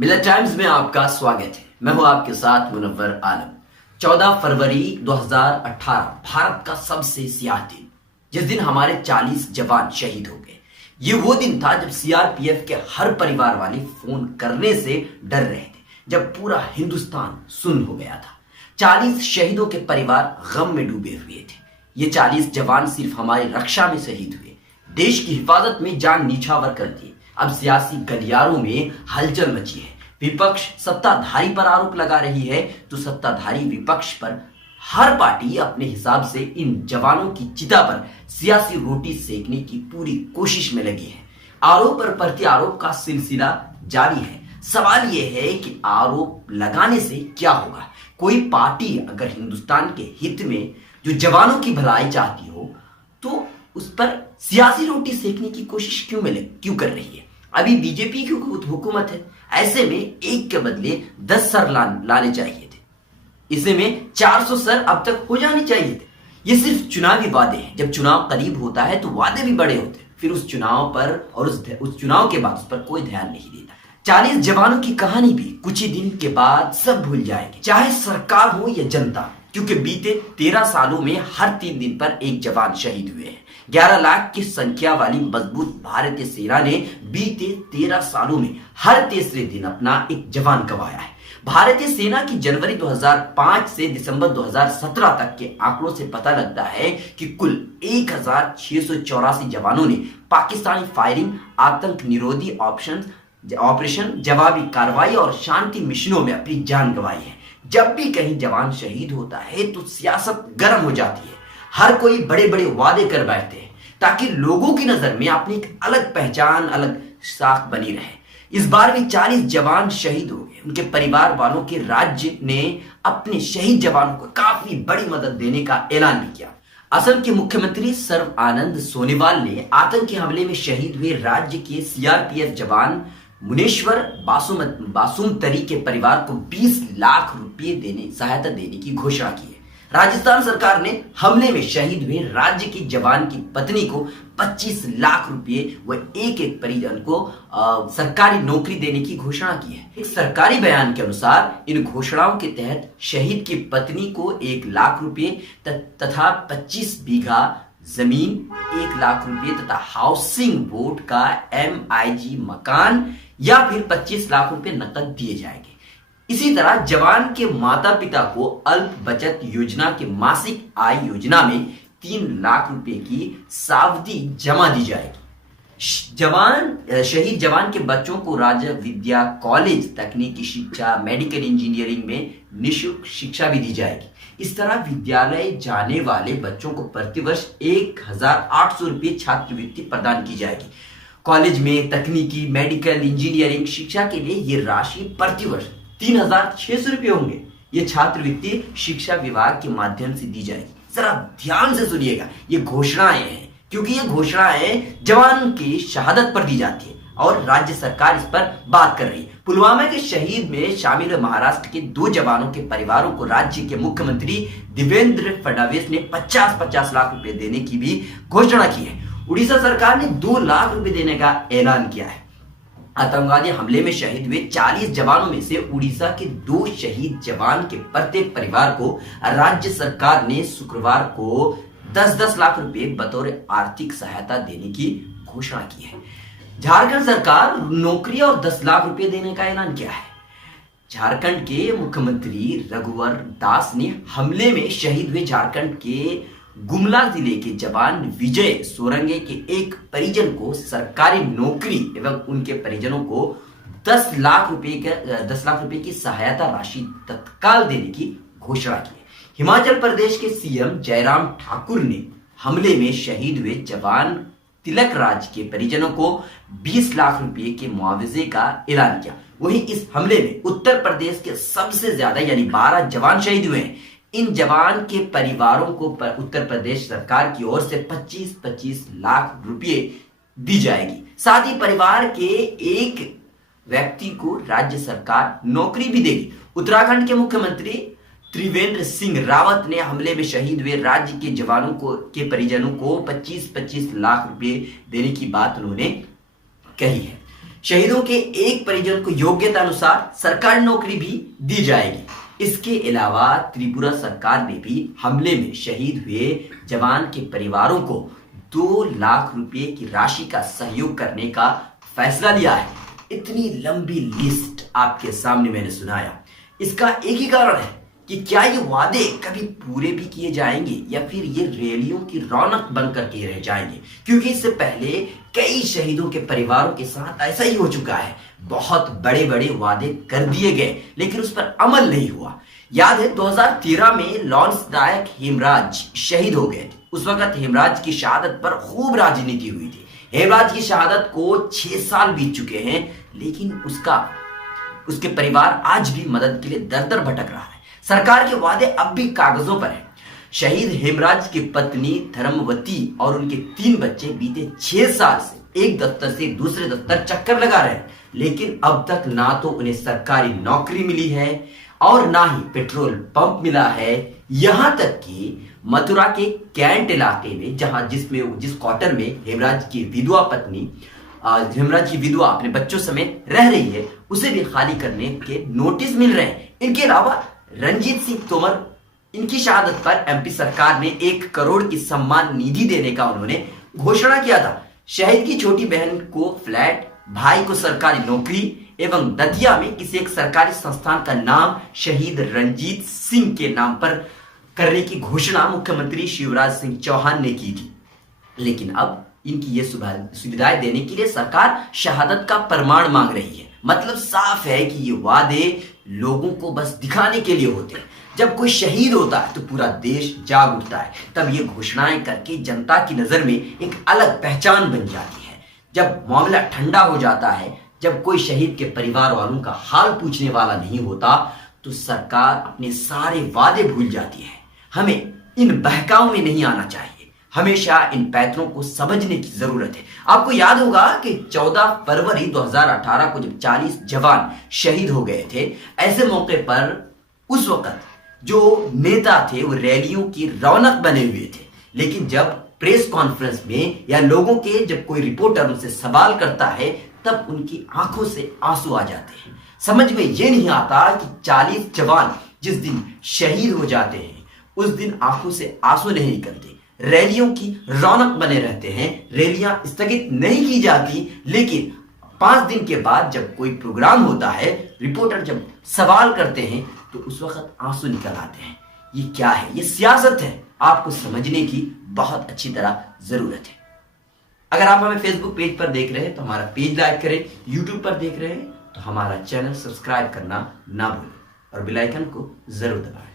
मिलत टाइम्स में आपका स्वागत है। मैं हूं आपके साथ मुनव्वर आलम। 14 फरवरी 2018 भारत का सबसे स्याह दिन, जिस दिन हमारे 40 जवान शहीद हो गए। ये वो दिन था जब सीआरपीएफ के हर परिवार वाले फोन करने से डर रहे थे, जब पूरा हिंदुस्तान सुन्न हो गया था। 40 शहीदों के परिवार गम में डूबे हुए थे। ये 40 जवान सिर्फ हमारी रक्षा में शहीद हुए, देश की हिफाजत में जान नीछावर कर दिए। अब सियासी गलियारों में हलचल मची है। विपक्ष सत्ताधारी पर आरोप लगा रही है तो सत्ताधारी विपक्ष पर हर पार्टी अपने हिसाब से इन जवानों की चिता पर सियासी रोटी सेकने की पूरी कोशिश में लगी है। आरोप और प्रत्यारोप का सिलसिला जारी है। सवाल यह है कि आरोप लगाने से क्या होगा। कोई पार्टी अगर हिंदुस्तान के हित में जो जवानों की भलाई चाहती हो तो उस पर सियासी रोटी सेकने की कोशिश क्यों कर रही है। अभी बीजेपी की हुकूमत है, ऐसे में एक के बदले 10 सर लाने चाहिए थे। इसे में 400 सर अब तक हो जाने चाहिए थे। ये सिर्फ चुनावी वादे हैं। जब चुनाव करीब होता है तो वादे भी बड़े होते हैं, फिर उस चुनाव पर और उस चुनाव के बाद उस पर कोई ध्यान नहीं देता। 40 जवानों की कहानी भी कुछ ही दिन के बाद सब भूल जाएंगे, चाहे सरकार हो या जनता, क्योंकि बीते 13 सालों में हर 3 दिन पर एक जवान शहीद हुए हैं। 11 लाख की संख्या वाली मजबूत भारतीय सेना ने बीते 13 सालों में हर तीसरे दिन अपना एक जवान गंवाया है। भारतीय सेना की जनवरी 2005 से दिसंबर 2017 तक के आंकड़ों से पता लगता है कि कुल 1684 जवानों ने पाकिस्तानी फायरिंग, आतंक निरोधी ऑपरेशन, जवाबी कार्रवाई और शांति मिशनों में अपनी जान गंवाई है। जब भी कहीं जवान शहीद होता है तो सियासत गर्म हो जाती है। हर कोई बड़े बड़े वादे कर बैठते हैं ताकि लोगों की नजर में अपनी एक अलग पहचान, अलग साख बनी रहे। इस बार भी 40 जवान शहीद हो गए। उनके परिवार वालों के राज्य ने अपने शहीद जवानों को काफी बड़ी मदद देने का ऐलान भी किया। असम के मुख्यमंत्री सर्बानंद सोनोवाल ने आतंकी हमले में शहीद हुए राज्य के सीआरपीएफ जवान मुनेश्वर बासुमतरी के परिवार को 20 लाख रुपए सहायता देने की घोषणा की है। राजस्थान सरकार ने हमले में शहीद हुए राज्य की जवान की पत्नी को 25 लाख रुपए व एक परिजन को सरकारी नौकरी देने की घोषणा की है। एक सरकारी बयान के अनुसार इन घोषणाओं के तहत शहीद की पत्नी को 1 लाख रुपए तथा 25 बीघा जमीन, 1 लाख रुपए तथा हाउसिंग बोर्ड का MIG मकान या फिर 25 लाख रुपए नकद दिए जाएंगे। इसी तरह जवान के माता पिता को अल्प बचत योजना के मासिक आय योजना में 3 लाख रुपए की सावधि जमा दी जाएगी। शहीद जवान के बच्चों को राज्य विद्या कॉलेज, तकनीकी शिक्षा, मेडिकल इंजीनियरिंग में निःशुल्क शिक्षा भी दी जाएगी। इस तरह विद्यालय जाने वाले बच्चों को प्रतिवर्ष 1800 रुपये छात्रवृत्ति प्रदान की जाएगी। कॉलेज में तकनीकी, मेडिकल इंजीनियरिंग शिक्षा के लिए ये राशि प्रतिवर्ष 3600 रुपये होंगे। ये छात्रवृत्ति शिक्षा विभाग के माध्यम से दी जाएगी। जरा ध्यान से सुनिएगा, ये घोषणाएं हैं, क्योंकि ये घोषणाएं जवान की शहादत पर दी जाती है और राज्य सरकार इस पर बात कर रही है। पुलवामा के शहीद में शामिल महाराष्ट्र के 2 जवानों के परिवारों को राज्य के मुख्यमंत्री देवेंद्र फडणवीस ने 50-50 लाख रुपए देने की भी घोषणा की है। उड़ीसा सरकार ने 2 लाख रुपए देने का ऐलान किया है। आतंकवादी हमले में शहीद हुए 40 जवानों में से उड़ीसा के 2 शहीद जवान के प्रत्येक परिवार को राज्य सरकार ने शुक्रवार को 10-10 लाख रुपए बतौर आर्थिक सहायता देने की घोषणा की है। झारखंड सरकार नौकरी और 10 लाख रुपए देने का ऐलान किया है। झारखंड के मुख्यमंत्री रघुवर दास ने हमले में शहीद हुए झारखंड के गुमला जिले के जवान विजय सोरंगे के एक परिजन को सरकारी नौकरी एवं उनके परिजनों को 10 लाख रुपए की सहायता राशि तत्काल देने की घोषणा की है। हिमाचल प्रदेश के सीएम जयराम ठाकुर ने हमले में शहीद हुए जवान तिलक राज के परिजनों को 20 लाख रुपए के मुआवजे का ऐलान किया। वहीं इस हमले में उत्तर प्रदेश के सबसे ज्यादा यानी 12 जवान शहीद हुए हैं। इन जवान के परिवारों को उत्तर प्रदेश सरकार की ओर से 25-25 लाख रुपए दी जाएगी। साथ ही परिवार के एक व्यक्ति को राज्य सरकार नौकरी भी देगी। उत्तराखंड के मुख्यमंत्री त्रिवेंद्र सिंह रावत ने हमले में शहीद हुए राज्य के जवानों के परिजनों को 25-25 लाख रुपए देने की बात उन्होंने कही है। शहीदों के एक परिजन को योग्यता अनुसार सरकारी नौकरी भी दी जाएगी। इसके अलावा त्रिपुरा सरकार ने भी हमले में शहीद हुए जवान के परिवारों को 2 लाख रुपए की राशि का सहयोग करने का फैसला लिया है। इतनी लंबी लिस्ट आपके सामने मैंने सुनाया, इसका एक ही कारण है कि क्या ये वादे कभी पूरे भी किए जाएंगे या फिर ये रैलियों की रौनक बनकर के रह जाएंगे। क्योंकि इससे पहले कई शहीदों के परिवारों के साथ ऐसा ही हो चुका है। बहुत बड़े बड़े वादे कर दिए गए लेकिन उस पर अमल नहीं हुआ। याद है 2013 में लॉन्स नायक हेमराज शहीद हो गए थे। उस वक्त हेमराज की शहादत पर खूब राजनीति हुई थी। हेमराज की शहादत को 6 साल बीत चुके हैं लेकिन उसके परिवार आज भी मदद के लिए दर दर भटक रहा है। सरकार के वादे अब भी कागजों पर हैं। शहीद हेमराज की पत्नी धर्मवती और उनके 3 बच्चे बीते 6 साल से एक दफ्तर से दूसरे दफ्तर चक्कर लगा रहे हैं लेकिन अब तक ना तो उन्हें सरकारी नौकरी मिली है और ना ही पेट्रोल पंप मिला है। यहां तक कि मथुरा के कैंट इलाके में जिस क्वार्टर में हेमराज की विधवा अपने बच्चों समेत रह रही है उसे भी खाली करने के नोटिस मिल रहे हैं। इनके अलावा रणजीत सिंह तोमर, इनकी शहादत पर एमपी सरकार ने 1 करोड़ की सम्मान निधि देने का उन्होंने घोषणा किया था। शहीद की छोटी बहन को फ्लैट, भाई को सरकारी नौकरी एवं दतिया में किसी एक सरकारी संस्थान का नाम शहीद रणजीत सिंह के नाम पर करने की घोषणा मुख्यमंत्री शिवराज सिंह चौहान ने की थी। लेकिन अब इनकी ये सुविधाएं देने के लिए सरकार शहादत का प्रमाण मांग रही है। मतलब साफ है कि ये वादे लोगों को बस दिखाने के लिए होते हैं। जब कोई शहीद होता है तो पूरा देश जाग उठता है। तब ये घोषणाएं करके जनता की नजर में एक अलग पहचान बन जाती है। जब मामला ठंडा हो जाता है, जब कोई शहीद के परिवार वालों का हाल पूछने वाला नहीं होता, तो सरकार अपने सारे वादे भूल जाती है। हमें इन बहकाओं में नहीं आना चाहिए। हमेशा इन पैतरों को समझने की जरूरत है। आपको याद होगा कि 14 फरवरी 2018 को जब 40 जवान शहीद हो गए थे, ऐसे मौके पर उस वक्त जो नेता थे वो रैलियों की रौनक बने हुए थे। लेकिन जब प्रेस कॉन्फ्रेंस में या लोगों के जब कोई रिपोर्टर उनसे सवाल करता है तब उनकी आंखों से आंसू आ जाते हैं। समझ में ये नहीं आता कि 40 जवान जिस दिन शहीद हो जाते हैं उस दिन आंखों से आंसू नहीं निकलते, रैलियों की रौनक बने रहते हैं, रैलियां स्थगित नहीं की जाती। लेकिन 5 दिन के बाद जब कोई प्रोग्राम होता है, रिपोर्टर जब सवाल करते हैं तो उस वक्त आंसू निकल आते हैं। ये क्या है? ये सियासत है। आपको समझने की बहुत अच्छी तरह जरूरत है। अगर आप हमें फेसबुक पेज पर देख रहे हैं तो हमारा पेज लाइक करें, यूट्यूब पर देख रहे हैं तो हमारा चैनल सब्सक्राइब करना ना भूलें और बेल आइकन को जरूर दबाएं।